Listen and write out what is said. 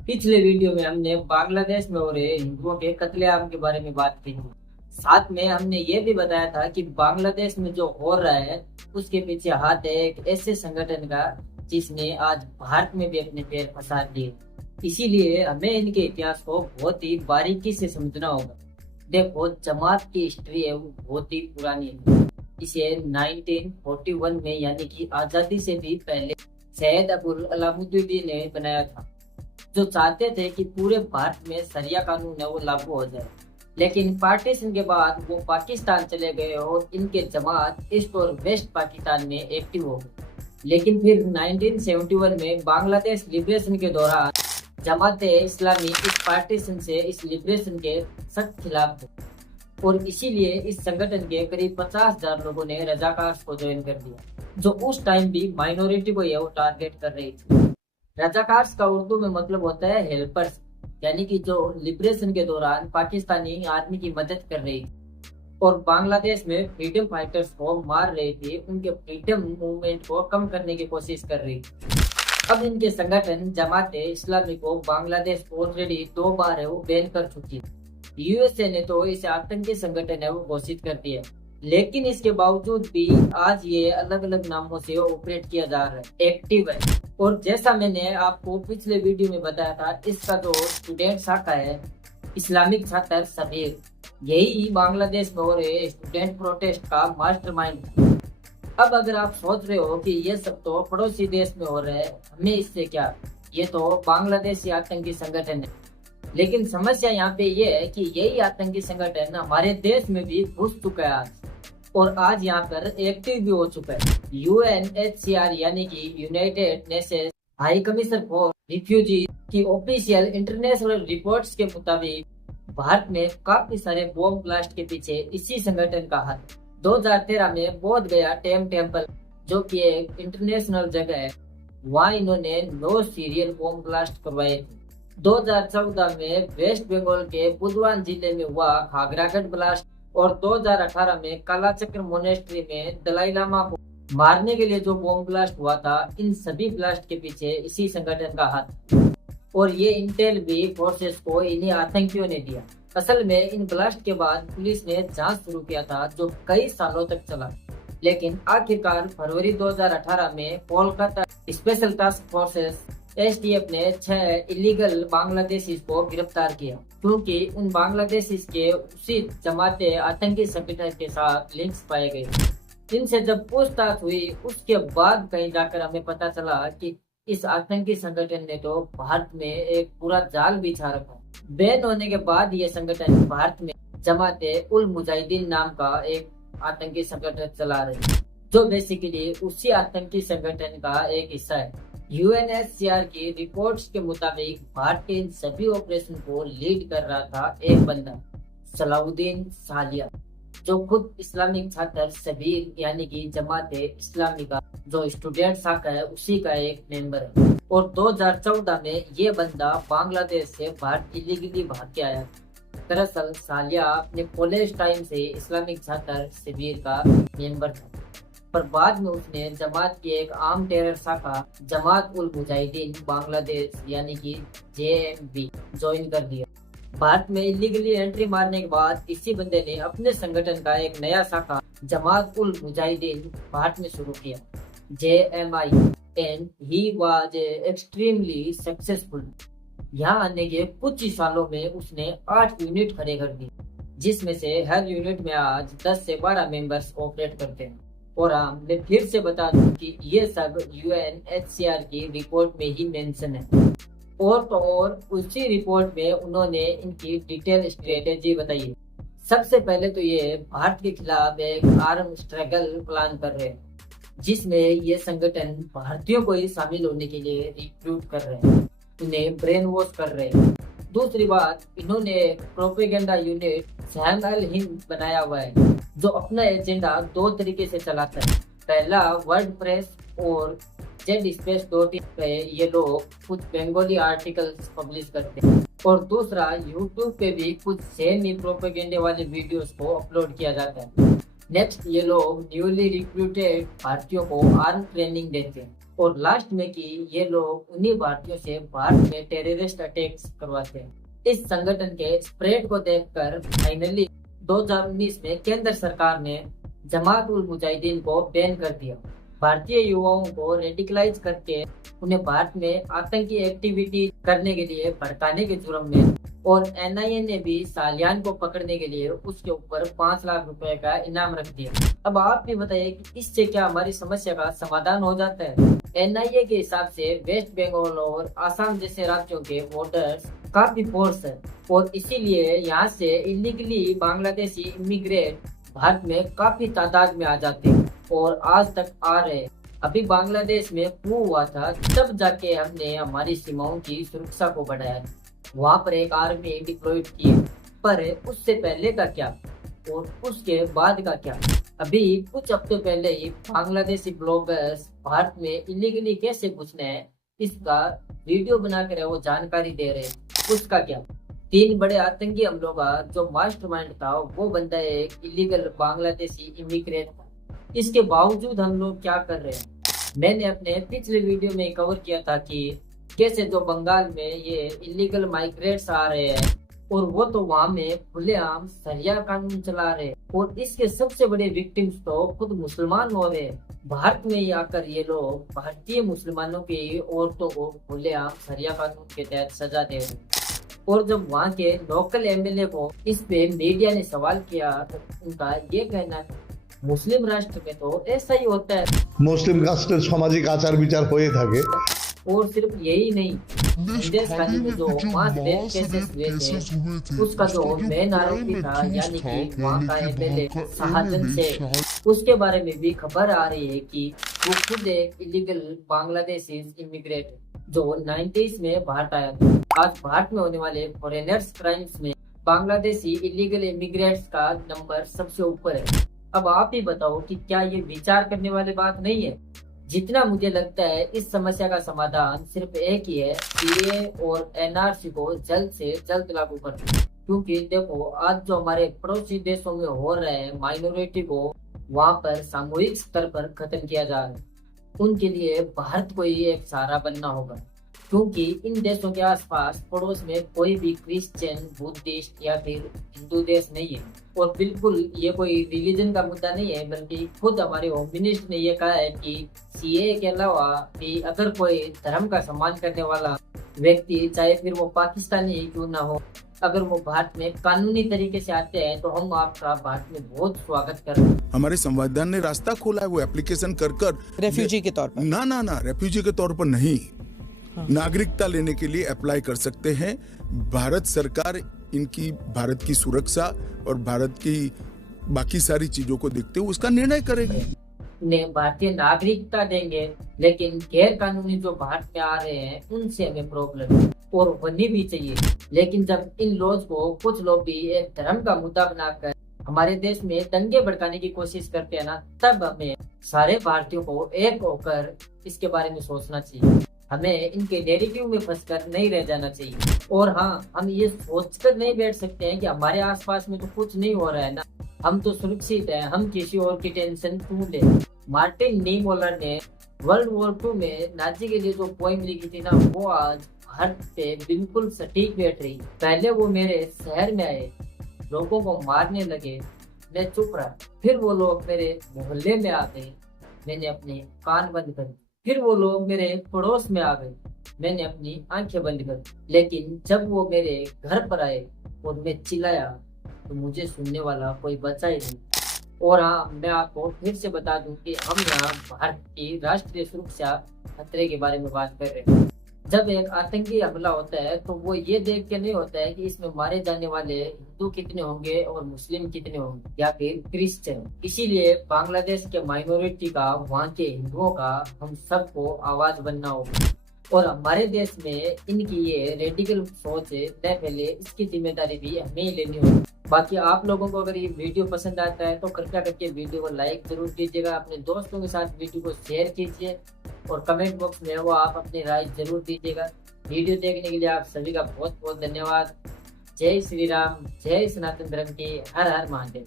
पिछले वीडियो में हमने बांग्लादेश में हो रहे हिंदुओं के कत्लेआम के बारे में बात की थी। साथ में हमने ये भी बताया था कि बांग्लादेश में जो हो रहा है उसके पीछे हाथ है एक ऐसे संगठन का जिसने आज भारत में भी अपने पैर पसार दिए। इसीलिए हमें इनके इतिहास को बहुत ही बारीकी से समझना होगा। देखो, जमात की हिस्ट्री है वो बहुत ही पुरानी है। इसे 1941 में यानी कि आजादी से भी पहले सैयद अबुल अलामुद्दीन ने बनाया था, जो चाहते थे कि पूरे भारत में शरिया कानून है वो लागू हो जाए। लेकिन पार्टीशन के बाद वो पाकिस्तान चले गए और इनके जमात ईस्ट और वेस्ट पाकिस्तान में एक्टिव हो गए। लेकिन फिर 1971 में बांग्लादेश लिबरेशन के दौरान जमात इस्लामी इस पार्टीशन से इस लिबरेशन के सख्त खिलाफ थे और इसीलिए इस संगठन के करीब 50,000 लोगों ने रजाकार को ज्वाइन कर दिया, जो उस टाइम भी माइनॉरिटी को ये वो टारगेट कर रही थी। रजाकार्स का उर्दू में मतलब होता है हेल्पर्स, यानी कि जो लिबरेशन के दौरान पाकिस्तानी आर्मी की मदद कर रही थी और बांग्लादेश में फ्रीडम फाइटर्स को मार रही थी, उनके फ्रीडम मूवमेंट को कम करने की कोशिश कर रही थी। अब इनके संगठन जमात इस्लामी को बांग्लादेश ऑलरेडी 2 बार है वो बैन कर चुकी है। यूएसए ने तो इसे आतंकी संगठन है वो घोषित कर दिया, लेकिन इसके बावजूद भी आज ये अलग अलग नामों से ऑपरेट किया जा रहा है, एक्टिव है। और जैसा मैंने आपको पिछले वीडियो में बताया था, इसका जो स्टूडेंट शाखा है इस्लामिक छात्र सबीर, यही बांग्लादेश में हो रहे स्टूडेंट प्रोटेस्ट का मास्टरमाइंड है। अब अगर आप सोच रहे हो कि ये सब तो पड़ोसी देश में हो रहा है, हमें इससे क्या, ये तो बांग्लादेशी आतंकी संगठन है। लेकिन समस्या यहाँ पे ये है कि यही आतंकी संगठन हमारे देश में भी घुस चुका है आज, और आज यहाँ पर एक्टिव भी हो चुका है। यूएनएचसीआर यानी कि United Nations high commissioner for refugee की ऑफिशियल इंटरनेशनल रिपोर्ट्स के मुताबिक भारत में काफी सारे बॉम्ब ब्लास्ट के पीछे इसी संगठन का हाथ है। 2013 में बोध गया टेम्पल, जो कि एक इंटरनेशनल जगह है, वहाँ इन्होंने 9 सीरियल बॉम्ब ब्लास्ट करवाए थे। 2014 में वेस्ट बंगाल के बुधवान जिले में हुआ खागरागढ़ ब्लास्ट और 2018 में कालाचक्र मोनेस्ट्री में दलाई लामा को मारने के लिए जो बॉम्ब ब्लास्ट हुआ था, इन सभी ब्लास्ट के पीछे इसी संगठन का हाथ। और ये इंटेल भी फोर्सेस को इन्हीं आतंकियों ने दिया। असल में इन ब्लास्ट के बाद पुलिस ने जांच शुरू किया था, जो कई सालों तक चला। लेकिन आखिरकार फरवरी 2018 में Kolkata special task forces STF ने 6 इलीगल बांग्लादेशी को गिरफ्तार किया, क्योंकि उन बांग्लादेशी के उसी जमाते आतंकी संगठन के साथ लिंक्स पाए गए। इनसे जब पूछताछ हुई, उसके बाद कहीं जाकर हमें पता चला कि इस आतंकी संगठन ने तो भारत में एक पूरा जाल बिछा रखा। बैन होने के बाद ये संगठन भारत में जमाते उल मुजाहिदीन नाम का एक आतंकी संगठन चला रहे, जो बेसिकली उसी आतंकी संगठन का एक हिस्सा है। यूएनएचसीआर की रिपोर्ट्स के मुताबिक भारत के इन सभी ऑपरेशन को लीड कर रहा था एक बंदा, सलाउद्दीन सालिया, जो खुद इस्लामिक छात्र सबीर यानी कि जमात इस्लामी का जो स्टूडेंट शाखा है उसी का एक मेंबर है। और 2014 में ये बंदा बांग्लादेश से भारत इलीगली भाग के आया। दरअसल सालिया अपने कॉलेज टाइम से इस्लामिक छात्र शिविर का मेंबर था, पर बाद में उसने जमात की एक आम टेरर शाखा जमात उल मुजाहिदीन बांग्लादेश यानी कि जेएमबी ज्वाइन कर दिया। भारत में इलीगली एंट्री मारने के बाद इसी बंदे ने अपने संगठन का एक नया शाखा जमात उल मुजाहिदीन भारत में शुरू किया, JMI, and he was extremely successful. यहाँ आने के कुछ ही सालों में उसने 8 यूनिट खड़े कर दिए, जिसमें से हर यूनिट में आज 10 से 12 मेंबर्स ऑपरेट करते हैं। और हाँ, मैं फिर से बता दूं कि ये सब यूएनएचसीआर की रिपोर्ट में ही मेंशन है। और तो और उसी रिपोर्ट में उन्होंने इनकी डिटेल स्ट्रेटेजी बताई। सबसे पहले तो ये भारत के खिलाफ एक आर्म स्ट्रगल प्लान कर रहे हैं, जिसमें ये संगठन भारतीयों को ही शामिल होने के लिए रिक्रूट कर रहे हैं, उन्हें ब्रेन वॉश कर रहे हैं। दूसरी बात, इन्होंने प्रोपेगेंडा यूनिट सैम अल हिंद बनाया हुआ है, जो अपना एजेंडा 2 तरीके से चलाता है। पहला, वर्ड प्रेस और जेड-स्पेस.in पे ये लोग कुछ बंगाली आर्टिकल्स पब्लिश करते हैं, और दूसरा यूट्यूब पे भी कुछ सेमी प्रोपेगेंडे वाले वीडियोस को अपलोड किया जाता है। नेक्स्ट, ये लोग न्यूली रिक्रूटेड भारतीयों को आर्म ट्रेनिंग देते हैं और लास्ट में कि ये लोग उन्हीं भारतीयों से भारत में टेररिस्ट अटैक्स करवाते हैं। इस संगठन के स्प्रेड को देखकर फाइनली 2019 में केंद्र सरकार ने जमात उल मुजाहिदीन को बैन कर दिया। भारतीय युवाओं को रेडिकलाइज करके उन्हें भारत में आतंकी एक्टिविटी करने के लिए भड़काने के जुर्म में, और एनआईए ने भी सालियान को पकड़ने के लिए उसके ऊपर 5 लाख रुपए का इनाम रख दिया। अब आप भी बताइए कि इससे क्या हमारी समस्या का समाधान हो जाता है? एनआईए के हिसाब से वेस्ट बंगाल और आसाम जैसे राज्यों के बॉर्डर्स काफी फोर्स है, और इसीलिए यहाँ से इलीगली बांग्लादेशी इमिग्रेट भारत में काफी तादाद में आ जाते हैं और आज तक आ रहे। अभी बांग्लादेश में कू हुआ था, तब जाके हमने हमारी सीमाओं की सुरक्षा को बढ़ाया, वहाँ पर एक आर्मी डिप्लॉयड की। पर उससे पहले का क्या और उसके बाद का क्या? अभी कुछ हफ्ते पहले ही बांग्लादेशी ब्लॉगर्स भारत में इलीगली कैसे घुसने हैं इसका वीडियो बनाकर वो जानकारी दे रहे हैं। उसका क्या? 3 बड़े आतंकी हमलों का जो मास्टरमाइंड था वो बंदा एक इलीगल बांग्लादेशी इमिग्रेट था। इसके बावजूद हम लोग क्या कर रहे हैं? मैंने अपने पिछले वीडियो में कवर किया था कि कैसे जो बंगाल में ये इलीगल माइग्रेट्स आ रहे हैं और वो तो वहाँ में खुलेआम शरिया कानून चला रहे हैं, और इसके सबसे बड़े विक्टिम्स तो खुद मुसलमान हो रहे हैं। भारत में ही आकर ये लोग भारतीय मुसलमानों की औरतों को खुलेआम शरिया कानून के तहत सजा दे रहे हैं। और जब वहाँ के लोकल एमएलए को इस पे मीडिया ने सवाल किया तो उनका ये कहना है, मुस्लिम राष्ट्र में तो ऐसा ही होता है, मुस्लिम कास्टेर सामाजिक आचार विचार होए थाके। और सिर्फ यही नहीं, विदेश खाली में जो 5 डेथ केसेस हुए थे उसका जो मेन आरोपी था यानी कि वहाँ का एमएलए शाहजहां शेख, उसके बारे में भी खबर आ रही है कि वो खुद एक इलीगल बांग्लादेशी इमिग्रेट जो 90s में भारत आया था। आज भारत में होने वाले फॉरेनर्स क्राइम्स में बांग्लादेशी इलीगल इमिग्रेट्स का नंबर सबसे ऊपर है। अब आप ही बताओ कि क्या ये विचार करने वाली बात नहीं है? जितना मुझे लगता है इस समस्या का समाधान सिर्फ एक ही है, सीए और एनआरसी को जल्द से जल्द लागू करना। क्योंकि देखो आज जो हमारे पड़ोसी देशों में हो रहे हैं, माइनॉरिटी को वहाँ पर सामूहिक स्तर पर खत्म किया जा रहा है, उनके लिए भारत को ही एक सहारा बनना होगा। क्योंकि इन देशों के आसपास पड़ोस में कोई भी क्रिश्चियन, बुद्धिस्ट या फिर हिंदू देश नहीं है, और बिल्कुल ये कोई रिलीजन का मुद्दा नहीं है, बल्कि खुद हमारे होम मिनिस्टर ने ये कहा है कि सीए के अलावा भी अगर कोई धर्म का सम्मान करने वाला व्यक्ति, चाहे फिर वो पाकिस्तानी ही क्यों ना हो, अगर वो भारत में कानूनी तरीके से आते हैं तो हम आपका भारत में बहुत स्वागत कर रहे हैं। हमारे संविधान ने रास्ता खोला है, वो एप्लीकेशन कर रेफ्यूजी के तौर पर ना रेफ्यूजी के तौर पर नहीं, नागरिकता लेने के लिए अप्लाई कर सकते हैं। भारत सरकार इनकी भारत की सुरक्षा और भारत की बाकी सारी चीजों को देखते हुए उसका निर्णय करेगी। ने भारतीय नागरिकता देंगे, लेकिन गैर कानूनी जो भारत में आ रहे हैं उनसे हमें प्रॉब्लम है और होनी भी चाहिए। लेकिन जब इन लॉज को कुछ लोग भी एक धर्म का मुद्दा बनाकर हमारे देश में दंगे भड़काने की कोशिश करते हैं ना, तब हमें सारे भारतीयों को एक होकर इसके बारे में सोचना चाहिए। हमें इनके नैरेटिव में फंसकर नहीं रह जाना चाहिए। और हाँ, हम ये सोचकर नहीं बैठ सकते हैं कि हमारे आसपास में तो कुछ नहीं हो रहा है ना, हम तो सुरक्षित हैं, हम किसी और की टेंशन क्यों ले। मार्टिन नीमोलर ने वर्ल्ड वॉर 2 में नाजी के लिए जो पोएम लिखी थी ना, वो आज भारत पे बिल्कुल सटीक बैठ रही। पहले वो मेरे शहर में आए, लोगों को मारने लगे, मैं चुप रहा। फिर वो लोग मेरे मोहल्ले में आ गए, मैंने अपने कान बंद कर। फिर वो लोग मेरे पड़ोस में आ गए, मैंने अपनी आंखें बंद कर। लेकिन जब वो मेरे घर पर आए और मैं चिल्लाया तो मुझे सुनने वाला कोई बचा ही नहीं। और हाँ, मैं आपको फिर से बता दूं कि हम यहाँ भारत की राष्ट्रीय सुरक्षा खतरे के बारे में बात कर रहे हैं। जब एक आतंकी हमला होता है तो वो ये देख के नहीं होता है कि इसमें मारे जाने वाले हिंदू कितने होंगे और मुस्लिम कितने होंगे या फिर क्रिश्चियन। इसीलिए बांग्लादेश के माइनॉरिटी का, वहाँ के हिंदुओं का हम सबको आवाज बनना होगा। और हमारे देश में इनकी ये रेडिकल सोच है, न पहले इसकी जिम्मेदारी भी हमें ही लेनी होगी। बाकी आप लोगों को अगर ये वीडियो पसंद आता है तो कृपया करके वीडियो को लाइक जरूर कीजिएगा, अपने दोस्तों के साथ वीडियो को शेयर कीजिए और कमेंट बॉक्स में वो आप अपनी राय जरूर दीजिएगा। वीडियो देखने के लिए आप सभी का बहुत बहुत धन्यवाद। जय श्री राम, जय सनातन धर्म की, हर हर महादेव।